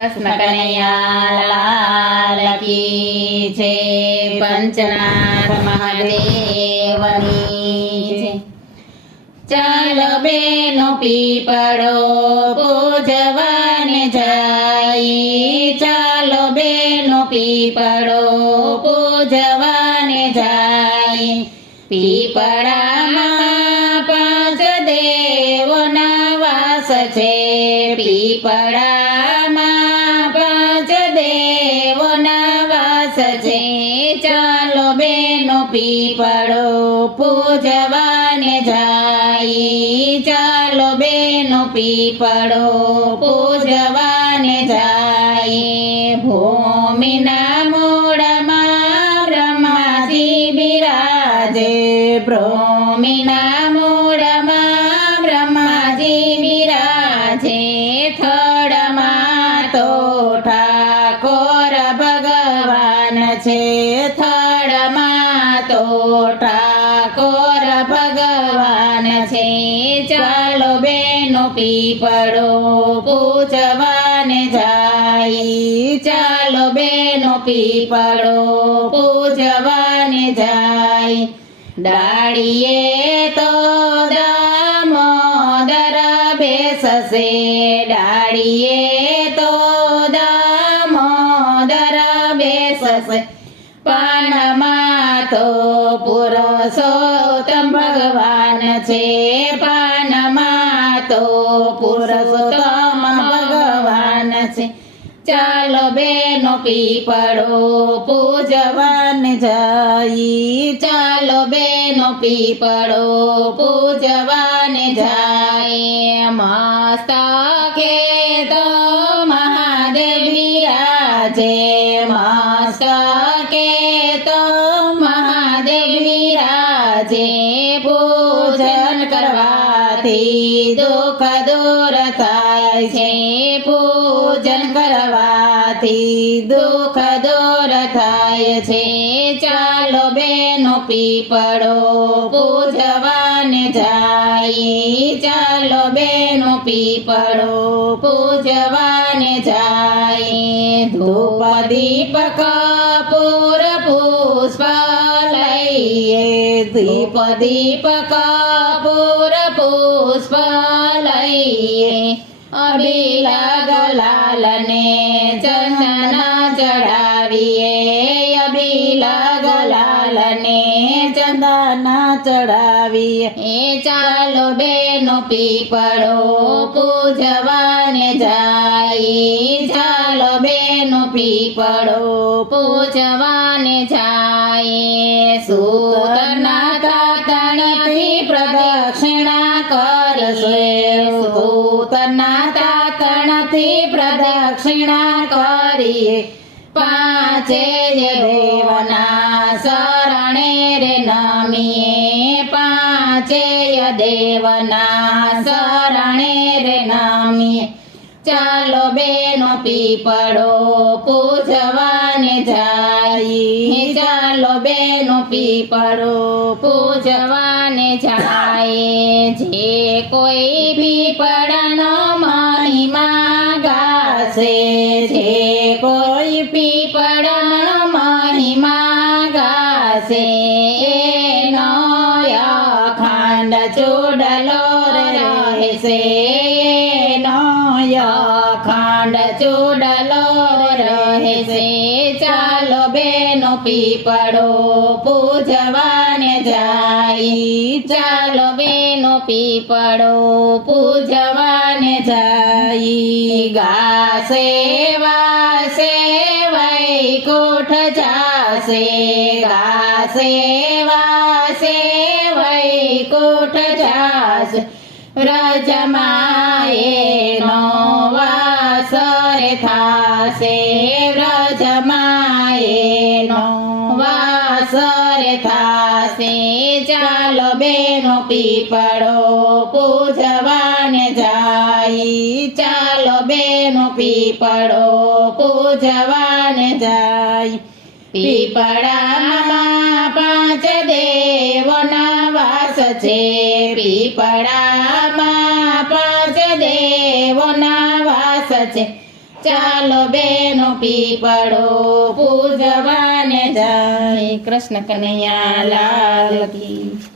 કૃષ્ણ કનૈયા લાલ કી છે, પંચનાથ મહાદેવની છે। ચાલો બેનો પીપળો પૂજવાને જાય, ચાલો બેનો પીપળો પૂજવાને જાય। પીપળામાં પાંચ દેવોના વાસ છે, પીપળામાં પાંચ દેવોના વાસ છે। ચાલો બેનો પીપળો પૂજવાને જાય, ચાલો બેનો પીપળો પૂજવાને જાય। ભૂમિના મૂળમાં બ્રહ્માજી બિરાજે, ભૂમિના મૂળમાં બ્રહ્માજી બિરાજે। થળમાં તો ઠાકોર ભગવાન છે, થળમાં તો ઠાકોર ભગવાન છે। ચાલો બેનો પીપળો પૂજવાને જાય, ચાલો બેનો પીપળો પૂજવાને જાય। ડાળીએ તો દામોદર બેસશે, ડાળીએ તો દામોદર બેસશે। પાનમાં તો પુરુષોત્તમ ભગવાન છે, પાનમાં તો પુરુષોત્તમ ભગવાન છે। ચાલો બેનો પીપળો પૂજવાને જાય, ચાલો બેનો પીપળો પૂજવાને જાય। મસ્તકે તો મહાદેવ બિરાજે, મસ્તકે તો મહાદેવ બિરાજે। પૂજન કરવાથી દુઃખ દૂર થાય છે, પૂજન કરવાથી દુઃખ દૂર થાય છે। ચાલો બેનો પીપળો પૂજવાને જાય, ચાલો બેનો પીપળો પૂજવાને જાય। ધૂપ દીપ કપૂર પુષ્પ લઈએ, ધૂપ દીપ કપૂર પુષ્પ લઈએ। અબીલા ગલાલને ચંદન ચડાવીએ, અબીલા ગલાલને ચંદન ચડાવીએ। ચાલો બેનો પીપળો પૂજવાને જાય, ચાલો બેનો પીપળો પૂજવાને જાય। સૂતરના તાતણથી પ્રદક્ષિણા કરશે, સૂતરના તાતણથી પ્રદક્ષિણા કરીએ। પાંચે દેવના શરણે રે નમીએ, પાંચે દેવના શરણે રે નમીએ। ચાલો બેનો પીપળો પૂજવાને જાય, ચાલો બેનો પીપળો પૂજવાને જાય। જે કોઈ પીપળાનો મહિમા ગાશે, જે કોઈ પીપળાનો મહિમા ગાશે, એનો અખંડ ચૂડલો રહેશે, એનો અખંડ ચૂડલો રહેશે। ચાલો બેનો પીપળો પૂજવાને જાય, ચાલો બેનો પીપળો પૂજવાને જાય। ગાશે વાસે વૈકુંઠ જાશે, ગાશે વાસે વૈકુંઠ જાશે। વ્રજમાં એનો વાસ રે થાશે, વ્રજમાં એનો વાસ રે થાશે। ચાલો બેનો પીપળો પૂજવાને જાય, ચાલો બેનો પીપળો પૂજવાને જાય। પીપળામાં પાંચ દેવોના વાસ છે, પીપળામાં પાંચ દેવોના વાસ છે। ચાલો બેનો પીપળો પૂજવાને જાય. કૃષ્ણ કનૈયા લાલ કી